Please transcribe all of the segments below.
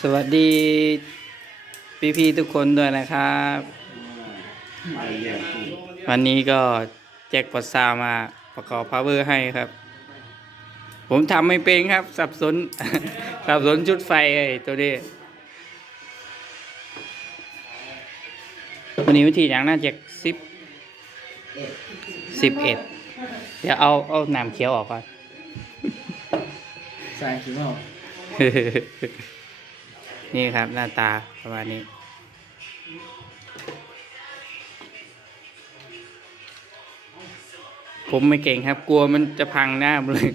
สวัสดีพี่ๆทุกคนด้วยนะครับ วันนี้ก็แจ็คปอดซาวมาประกอบพาวเวอร์ให้ครับ ผมทำไม่เป็นครับ สับสน สับสนชุดไฟไอ้ตัวนี้วันนี้วันที่อย่างน่าจะสิบสิบเอ็ดเดี๋ยวเอาเอาหน้ำเขียวออกก่อน ใส่ขี้เมานี่ครับหน้าตาประมาณนี้ ผมไม่เก่งครับ กลัวมันจะพังหน้าเลย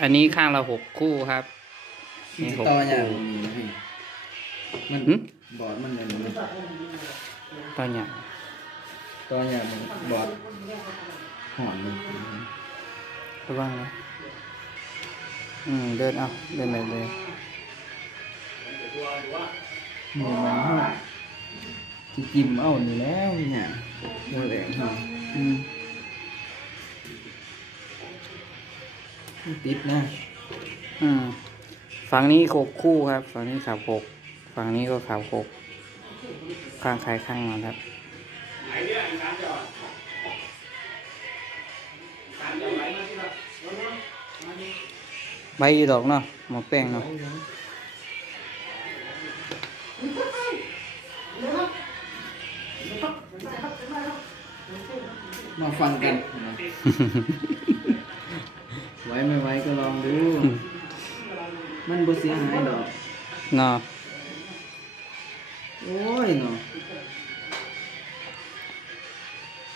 อันนี้ข้างเราหกคู่ครับ นี่หกต่ออย่างคู่มีให้มันหึบอดมันเลยมันตอนเนี้ย ต่ออย่างมันบอดหอนระวังนะอืมเดินเอาเดินเลยเลยหมูมันห้าที่กิมเอานี่แล้วเนี่ยโมแหลงเฮาอืมติดนะ อืมฝั่งนี้หกคู่ครับ ฝั่งนี้ขับหกฝั่งนี้ก็ขับหกข้างใครข้างมันครับ ใบอยู่ดอกเนาะหมอแป้งเนาะมาฟังกันนะไว้ไม่ไว้ก็ลองดู มันบ่เสียหายดอกเนาะโอ้ยเนาะ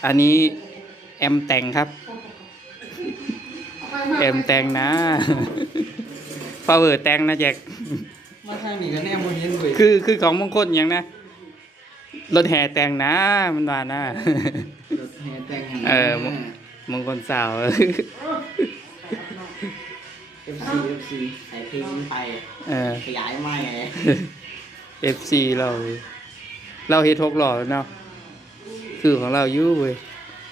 อันนี้แอมแต่งครับ แอมแต่งนะฟาเวอร์แต่งนะแจ็คมาทางนี้ก็แน่บ่เห็นเว้ยคือคือของมงคลอย่างนะรถแห่แต่งนะมันว่านะรถแห่แต่งให้เออมงคลสาวเอฟซีเอฟซีใส่เพลงนี้ไปเออขยายไม่ไง FC เรา เราเฮ็ดทกหล่อเนาะ คือของเราอยู่เว้ย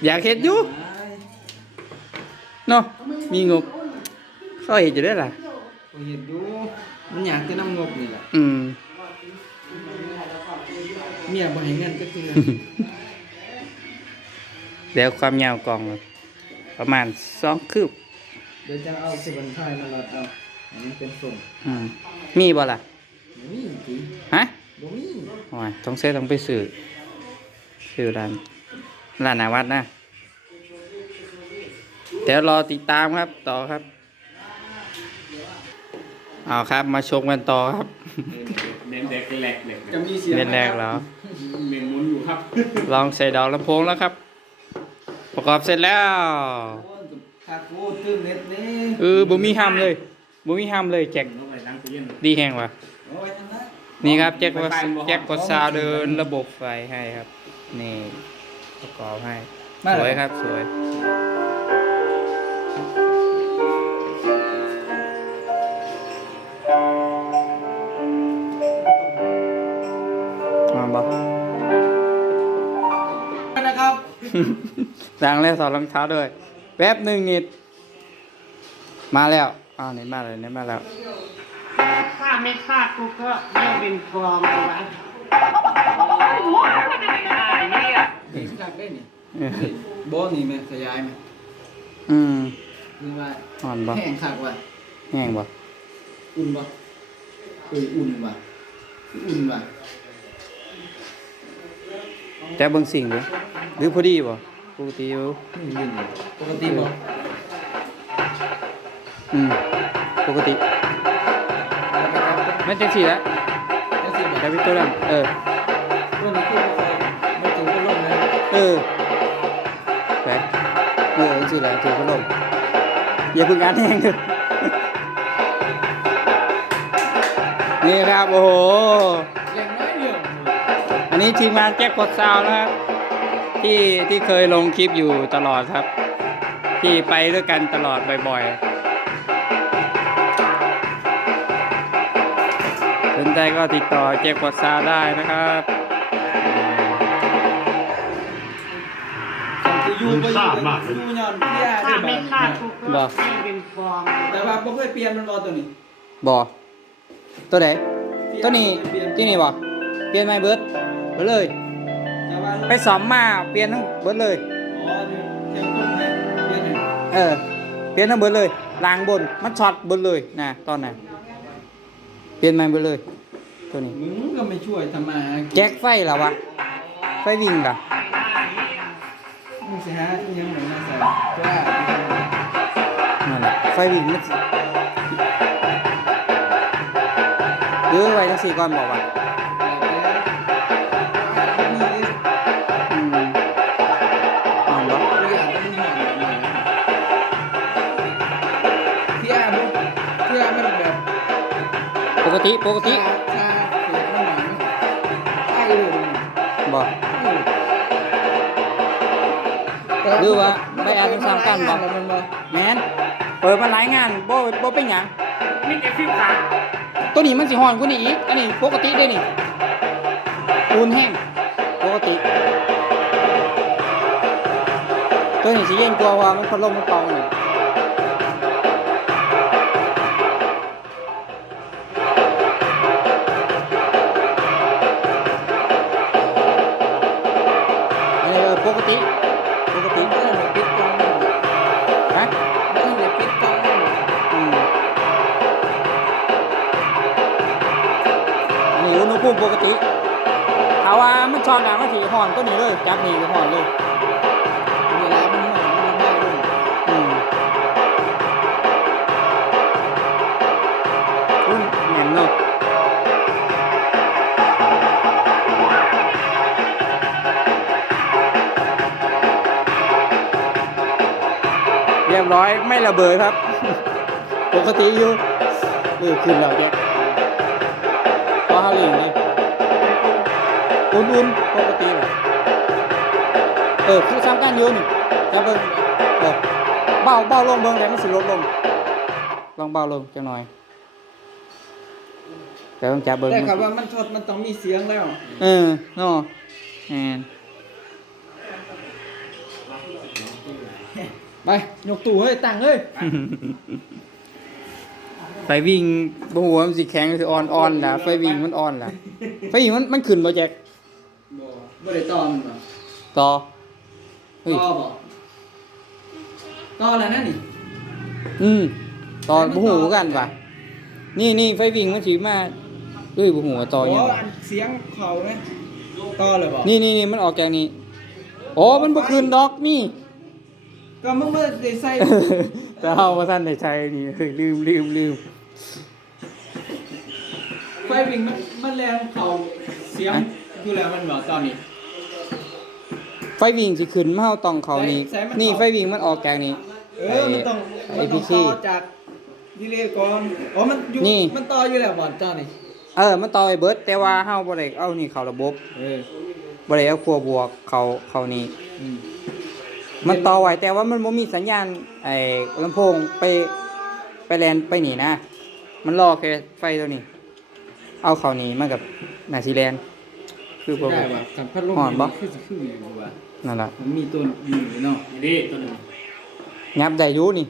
อยากเฮ็ดอยู่เนาะมีงบเขาเฮ็ดอยู่ได้อล่ะก็เห็นดูมันอยากจะนำงบนี่แหละอืมเมียบ่ให้เงินก็คือเดี๋ยวความยาวกล่องประมาณสองคืบเดี๋ยวจะเอาสิบันทายมาลอดเอาอันนี้เป็นส่งอืมมีบ่ล่ะบ่มีติฮะบ่มีโอ้ยต้องเซต้องไปซื้อ ซื้อร้านร้านหนาวัดนะ เดี๋ยวรอติดตามครับต่อครับ เอาครับมาชมกันต่อครับเน้นเด็กแหลกเด็กจะมีเสียงเล่นแรกแล้วเมนหมุนอยู่ครับ ลองใส่ดอกลำโพงแล้วครับ ประกอบเสร็จแล้วโอ้ยคาโคตื้มเน็ตนี่เออบ่มีห้ามเลยบ่มีห้ามเลยแจ็คเข้าไปล้างตู้เย็นดีแหงว่ะโอ้ยนั่นนะนี่ครับแจ็คว่าแจ็คกดซาวด์เดินระบบไฟให้ครับ นี่ประกอบให้สวยครับสวย มาบอก นะครับดังแล้วถอดรองเท้าด้วย แป๊บหนึ่งนิด มาแล้วอ้าวนี่มาเลยนี่มาแล้ว ถ้าไม่ฆ่ากูก็ไม่เป็นฟอร์มเอาไว้เนี่ยนี่จัก ได้นี่เออบ่นี่แม่ขยายไหมอืมนี่ว่าอ่อนบ่แห้งคักว่ะแห้งบ่อุ่นบ่เอ้ยอุ่นว่ะอุ่นว่ะแต่เบิ่งสิ่งเลยหรือพอดีบ่ปกติอยู่นี่เย็นอยู่ปกติบ่อืมปกติไม่จังสี่แล้วจังซี่บ่แต่พี่ตัวนั้นเออตัวนี้คือ ออแปลกเออจังสี่แล้วถือพัดลมอย่าเพึ่งอ่านแห้งเถอะนี่ครับ โอ้โหแรงน้อยเดียวอันนี้ทีมงานแจ็คกดซาวน์นะครับ ที่ที่เคยลงคลิปอยู่ตลอดครับ ที่ไปด้วยกันตลอดบ่อยๆสนใจก็ติดต่อแจ็คกดซาวน์ได้นะครับ อยู่มึงไปอทรายู่มากเลย อยู่ย้อนเพี้ยถ้าได้ไม่บ่ฆ่ากูก็ไม่เป็นฟองแต่ว่าบ่เคยเปลี่ยนมันบ่ตัวนี้บ่ตัวไหนตัวนี้เปลี่ยที่นี่บ่เปลี่ยนไหมเบิดเบิดเลย แต่ว่าไปสอมมาเปลี่ยนทั้งเบิดเลย อ๋อเดี๋ยวเดี๋ยวต้นให้เปลี่ยนให้เออ เปลี่ยนทั้งเบิดเลยล้างบนมันช็อตเบิดเลยนะตอนนั้นเปลี่ยนใหม่เบิดเลย ตัวนี้มึงก็ไม่ช่วยทำมาหากินแจ็คไฟเหรอวะไฟวิ่งเหรอมึงสิหาอิหยังหนึ่งมาใส่จ้านั่นแหละ ไฟวิ่งมันสิหรือไว้ทั้งสี่ก้อนบ หรือว่าไม่อาจจะซ้ำกันบ่มันบ่แมนเปิดมาหลายงานบ่บ่เป็นหยังนี่จะฟิวขาดตัวนี้มันสิฮ้อนกว่านี้อีกอันนี้ปกติเด้นี่อุ่นแห้งปกติตัวนี้สิเย็นกว่าว่ามันพัดลมมันเป่านี่ ปกติถาว่ามันช็อตอะมันสิห่อนตัวนี้เลยจับนี่ก็ห่อนเลยเวลามันหอนมันได้ด้วยอืมอุ้ยแน่นเนาะเรียบร้อยไม่ระเบิดครับ ปกติอยู่เออขึ้นแล้วแจ็คพอฮาลิงเลย อุ่นๆปกติแหละเออคือซ้ำกันอยู่นี่จะเบิ่งเออเบาเบาลงเบิ่งแล้วมันสิลดลง ลองเบาลงจังหน่อย แต่ต้องจับเบิ่งแต่มันคำว่ามันทดมันต้องมีเสียงแล้ว เออเนาะแอนไปยกตู้เฮ้ยตั้งเฮ้ยไฟวิ่งบ่หัวามันสิแข็งหรืออ่อนอ่อนล่ะไฟวิ่งมันอ่อนล่ะไฟวิ่งมันมันขึ้นบ่แจ็ค บ่บ่ได้ต่อมันบ่ต่อเฮ้ยต่อบ่ต่อแล้วนั่นนี่อืมต่อบ่หูกันป่ะนี่นี่ไฟวิ่งมันสิมาเอ้ยบ่หูว่าต่อโอ้ยังอันเสียงเขาไหมต่อเลยบ่นี่นี่นี่มันออกจากนี้โอ้มันบ่ขึ้นดอกนี่ ก็มึงบ่ได้ใส่ แต่เฮาบ่ทันได้ใช้นี่เฮ้ยลืมลืมลืมไฟวิ่งมันมันแรงเขาเสียง อยู่แล้วมันบ่ตอนนี้ ไฟวิ่งสิขึ้นมาเฮาต้องเข้านี่ใส่มันนี่เข้าไฟวิ่งมันออกจากนี่เออ มันต้องไอ้มันต้อง PC ต่อจากดีเลย์ก่อนอ๋อมันอยู่นี่ มันต่ออยู่แล้วบ่ตอนนี้เออ มันต่อไปเบิดแต่ว่าเฮาบ่ได้เอานี่เข้าระบบเออบ่ได้เอาขั้วบวกเข้าเข้านี่ อืมมันต่อไว้แต่ว่ามันบ่มีสัญญาณไอ้ลำโพงไปไปแลนไปนี่นะ มันรอแค่ไฟตัวนี้ เอาเข้านี่มันกับน่าสิแลน คือบ่ได้ว่ะกับพัดลมหอนบ่คือสิคืออยู่ว่ะนั่นล่ะมันมีตัวอยู่เนาะนี่ตัวหนึ่งยับได้อยู่นี่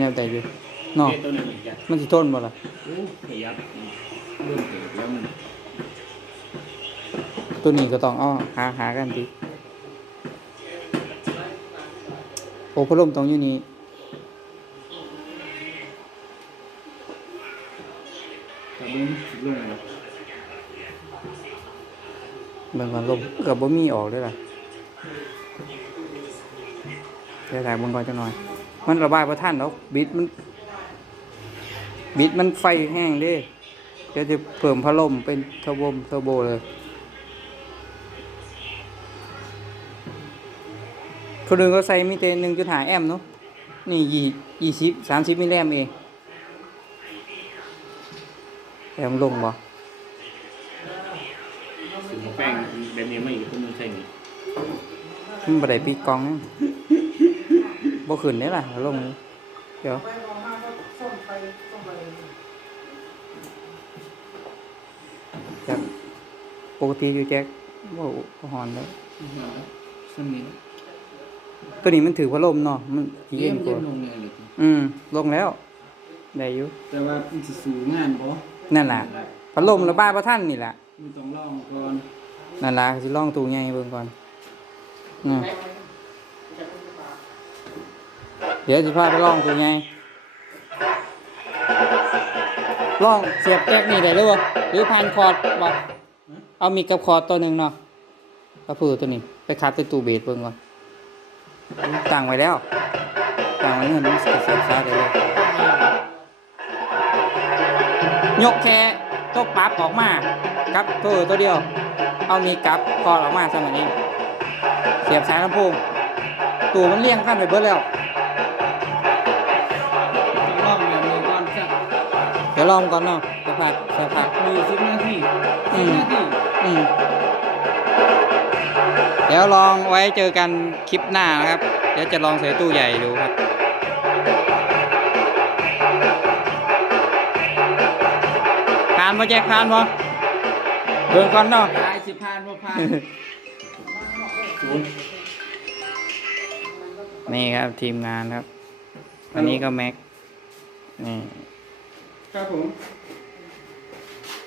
ยับได้อยู่เนาะนี่ตัวหนึ่งจ้ะมันสิทนบ่ล่ะโอ้ขยับเริ่มเกิดแล้วมันตัวนี้ก็ต้องเอาหาหากันดิโอ้พัดลมต้องอยู่นี่ กับเบิ้งสิลงแล้ว เบิ่งว่าลมก็บ่มีออกเด้อล่ะเดี๋ยวถ่ายบิ่งก่อนจักหน่อย มันระบายบ่ทันดอกบิดมัน บิดมันไฟแห้งเด้เดี๋ยวจะเพิ่มพัดลมเป็นเทอร์โบเทอร์โบเลยคนอื่นก็ใส่มีแต่1.5แอมป์เนาะนี่ยี่ยี่สิบสามสิบมิลลิแอมป์เองแอมป์ลงบ่ แป้งแบบนี้ไม่อยู่ตัวนึงใช่ไหมมันบ่ได้ปิดกล้องนะบ่ขึ้นได้ล่ะลงเดี๋ยวจักปกติอยู่แจ็คบ่ฮอนเลยสมิธตัวนี้มันถือพัดลมเนาะมันสิเกเย็มนกเย็นว่าลงเลยเลยทีอืมลงแล้วได้อยู่แต่ว่ามันสิสูงงานบ่นั่นล่ะพัดลมระบายประท่านนี่แหละมันต้องลองก่อน นั่นล่ะสิลองตู้ใหญ่เบิ่งก่อนอืมเดี๋ยวสิพาไปลองตู้ใหญ่ลองเสียบแก๊กนี่ได้หรือบ่หรือผ่านคอร์ดบ่เอามีกับคอร์ดตัวหนึ่งเนาะก็คือตัวนี้ ไปคัดในตู้เบสเบิ่งก่อนตั้งไว้แล้วตั้งไว้เงินมันสิเสียบซ้ายได้เลยยกแค่ตัวปรับออกมากับตัวตัวเดียว เอานี่กลับคอดออกมาสมัยนี้ เสียบสายลำโพงตัวมันเลี่ยงกันไปเบิดแล้วต้องลองแบบนี้ก่อนสักเดี๋ยวลองก่อนเนาะสักพักสักพักมีสิบนาทีอืสิบมนาทีอืมเดี๋ยวลองไว้เจอกันคลิปหน้านะครับ เดี๋ยวจะลองใส่ตู้ใหญ่ดูครับผ่านมาแจ็คผ่านบ่เบิ่งก่อนเนาะ นี่ครับทีมงานครับ อันนี้ก็แม็ก นี่ ครับผม